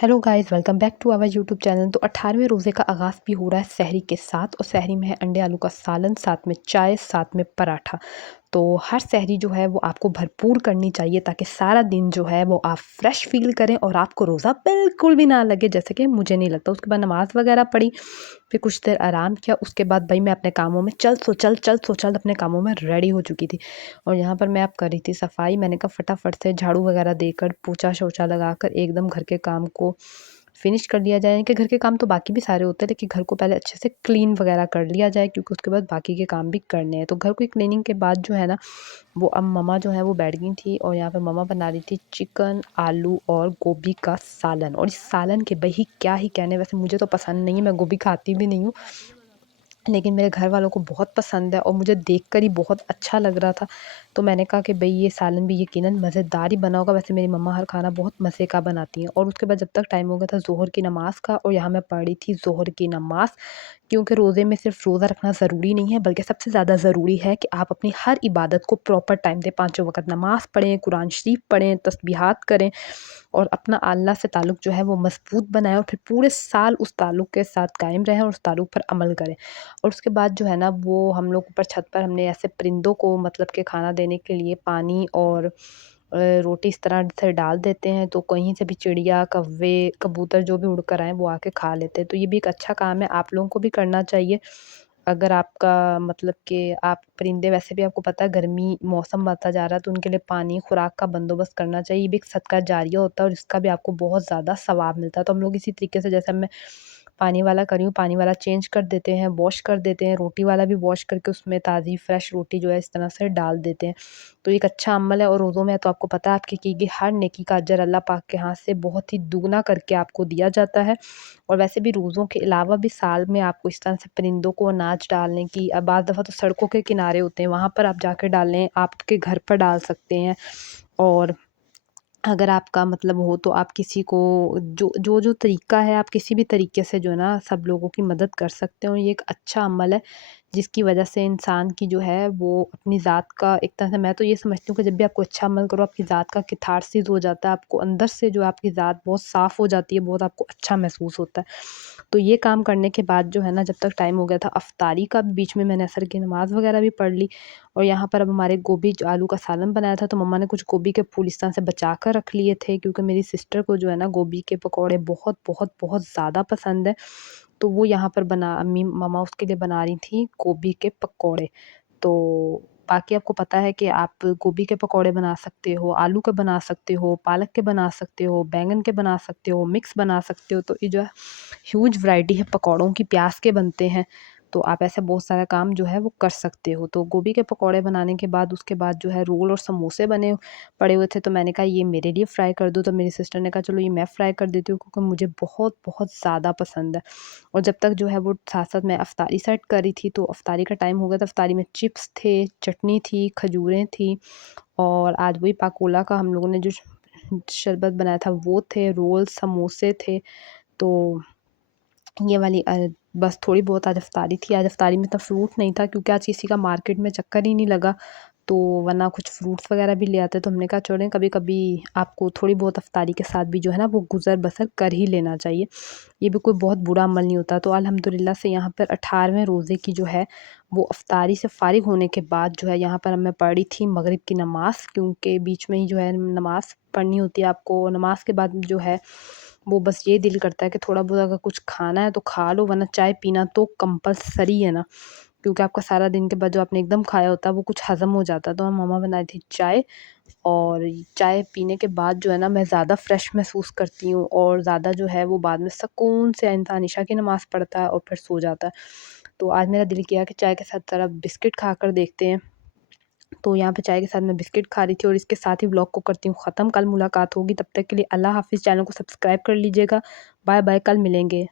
Hello guys, welcome back to our YouTube channel. तो 18वें रोज़े का आगाज़ भी हो रहा है सहरी के साथ, और सहरी में है अंडे आलू का सालन, साथ में चाय, साथ में पराठा। तो हर सहरी जो है वो आपको भरपूर करनी चाहिए, ताकि सारा दिन जो है वो आप फ्रेश फ़ील करें और आपको रोज़ा बिल्कुल भी ना लगे, जैसे कि मुझे नहीं लगता। उसके बाद नमाज़ वगैरह पढ़ी, फिर कुछ देर आराम किया। उसके बाद भई मैं अपने कामों में चल अपने कामों में रेडी हो चुकी थी। और यहाँ पर मैं अब कर रही थी सफाई। मैंने कहा फटाफट से झाड़ू वगैरह देकर, पोछा-शोछा लगाकर एकदम घर के काम को फिनिश कर लिया जाए। कि घर के काम तो बाकी भी सारे होते हैं, लेकिन घर को पहले अच्छे से क्लीन वगैरह कर लिया जाए, क्योंकि उसके बाद बाकी के काम भी करने हैं। तो घर की क्लीनिंग के बाद जो है ना, वो अब मम्मा जो है वो बैठ गई थी, और यहाँ पे मम्मा बना रही थी चिकन, आलू और गोभी का सालन। और इस सालन के भई क्या ही कहने, वैसे मुझे तो पसंद नहीं है, मैं गोभी खाती भी नहीं हूँ। लेकिन मेरे घर वालों को बहुत पसंद है और मुझे देखकर ही बहुत अच्छा लग रहा था। तो मैंने कहा कि भई ये सालन भी यकीनन मज़ेदार ही बना होगा। वैसे मेरी मम्मा हर खाना बहुत मज़े का बनाती हैं। और उसके बाद जब तक टाइम हो गया था ज़ोहर की नमाज़ का, और यहाँ मैं पढ़ रही थी ज़ोहर की नमाज़। क्योंकि रोज़े में सिर्फ़ रोज़ा रखना ज़रूरी नहीं है, बल्कि सबसे ज़्यादा ज़रूरी है कि आप अपनी हर इबादत को प्रॉपर टाइम दें। पाँचों वक़्त नमाज़ पढ़ें, कुरान शरीफ पढ़ें, तस्बीहात करें, और अपना अल्लाह से ताल्लुक़ जो है वो मज़बूत बनाएँ, और फिर पूरे साल उस ताल्लुक़ के साथ कायम रहें और उस ताल्लुक़ पर अमल करें। और उसके बाद जो है ना, वो हम लोग ऊपर छत पर हमने ऐसे परिंदों को मतलब कि खाना देने के लिए पानी और रोटी इस तरह से डाल देते हैं, तो कहीं से भी चिड़िया, कौवे, कबूतर जो भी उड़ कर आएँ वो आके खा लेते हैं। तो ये भी एक अच्छा काम है, आप लोगों को भी करना चाहिए। अगर आपका मतलब कि आप परिंदे, वैसे भी आपको पता है गर्मी मौसम बढ़ता जा रहा है, तो उनके लिए पानी, खुराक का बंदोबस्त करना चाहिए। ये भी एक सदका जारिया होता है, और इसका भी आपको बहुत ज़्यादा सवाब मिलता है। तो हम लोग इसी तरीके से, जैसे मैं पानी वाला कर रही हूँ, पानी वाला चेंज कर देते हैं, वॉश कर देते हैं, रोटी वाला भी वॉश करके उसमें ताज़ी फ्रेश रोटी जो है इस तरह से डाल देते हैं। तो एक अच्छा अमल है, और रोज़ों में तो आपको पता है आपकी की गई हर नेकी का अजर अल्लाह पाक के हाथ से बहुत ही दुगना करके आपको दिया जाता है। और वैसे भी रोज़ों के अलावा भी साल में आपको इस तरह से परिंदों को अनाज डालने की, बाज़ दफ़ा तो सड़कों के किनारे होते हैं, वहाँ पर आप जाके डालें, आपके घर पर डाल सकते हैं। और अगर आपका मतलब हो तो आप किसी को, जो तरीका है, आप किसी भी तरीके से जो है ना सब लोगों की मदद कर सकते हो। ये एक अच्छा अमल है, जिसकी वजह से इंसान की जो है वो अपनी ज़ात का, एक तरह से मैं तो ये समझती हूँ कि जब भी आपको अच्छा अमल करो, आपकी ज़ात का कितारसिस हो जाता है, आपको अंदर से जो आपकी ज़ात बहुत साफ़ हो जाती है, बहुत आपको अच्छा महसूस होता है। तो ये काम करने के बाद जो है ना, जब तक टाइम हो गया था अफ्तारी का, बीच में मैंने असर की नमाज़ वगैरह भी पढ़ ली। और यहाँ पर अब हमारे गोभी आलू का सालन बनाया था, तो मम्मा ने कुछ गोभी के फूल इस तरह से बचा कर रख लिए थे, क्योंकि मेरी सिस्टर को जो है ना गोभी के पकौड़े बहुत बहुत बहुत ज़्यादा पसंद है। तो वो यहाँ पर मम्मा उसके लिए बना रही थी गोभी के पकौड़े। तो बाकी आपको पता है कि आप गोभी के पकौड़े बना सकते हो, आलू के बना सकते हो, पालक के बना सकते हो, बैंगन के बना सकते हो, मिक्स बना सकते हो। तो ये जो है ह्यूज वैरायटी है पकौड़ों की, प्याज़ के बनते हैं। तो आप ऐसा बहुत सारा काम जो है वो कर सकते हो। तो गोभी के पकौड़े बनाने के बाद, उसके बाद जो है रोल और समोसे बने पड़े हुए थे, तो मैंने कहा ये मेरे लिए फ्राई कर दो। तो मेरी सिस्टर ने कहा चलो ये मैं फ्राई कर देती हूँ, क्योंकि मुझे बहुत बहुत ज़्यादा पसंद है। और जब तक जो है वो साथ-साथ मैं अफ्तारी सेट कर रही थी, तो अफ्तारी का टाइम हो गया था। अफ्तारी में चिप्स थे, चटनी थी, खजूरें थी, और आज वही पाकोला का हम लोगों ने जो शरबत बनाया था वो थे, रोल, समोसे थे। तो ये वाली बस थोड़ी बहुत आज अफ्तारी थी। आज अफ्तारी में इतना फ्रूट नहीं था, क्योंकि आज किसी का मार्केट में चक्कर ही नहीं लगा। तो वरना कुछ फ्रूट्स वगैरह भी ले आते, तो हमने कहा छोड़ें, कभी-कभी आपको थोड़ी बहुत अफ्तारी के साथ भी जो है ना वो गुज़र-बसर कर ही लेना चाहिए। ये भी कोई बहुत बुरा अमल नहीं होता। तो अल्हम्दुलिल्लाह से यहाँ पर 18वें रोज़े की जो है वो अफ्तारी से फ़ारिग होने के बाद जो है, यहाँ पर अब मैं पढ़ रही थी मगरिब की नमाज़, क्योंकि बीच में ही जो है नमाज़ पढ़नी होती है आपको। नमाज़ के बाद जो है वो बस ये दिल करता है कि थोड़ा बहुत अगर कुछ खाना है तो खा लो, वरना चाय पीना तो कंपल्सरी है ना, क्योंकि आपका सारा दिन के बाद जो आपने एकदम खाया होता है वो कुछ हज़म हो जाता है। तो मम्मा बनाई थी चाय, और चाय पीने के बाद जो है ना मैं ज़्यादा फ्रेश महसूस करती हूँ, और ज़्यादा जो है वो बाद में सुकून से इंसान इशा की नमाज़ पढ़ता है और फिर सो जाता है। तो आज मेरा दिल किया कि चाय के साथ ज़रा बिस्किट खाकर देखते हैं। तो यहाँ पे चाय के साथ मैं बिस्किट खा रही थी, और इसके साथ ही व्लॉग को करती हूँ ख़त्म। कल मुलाकात होगी, तब तक के लिए अल्लाह हाफ़िज़। चैनल को सब्सक्राइब कर लीजिएगा। बाय बाय, कल मिलेंगे।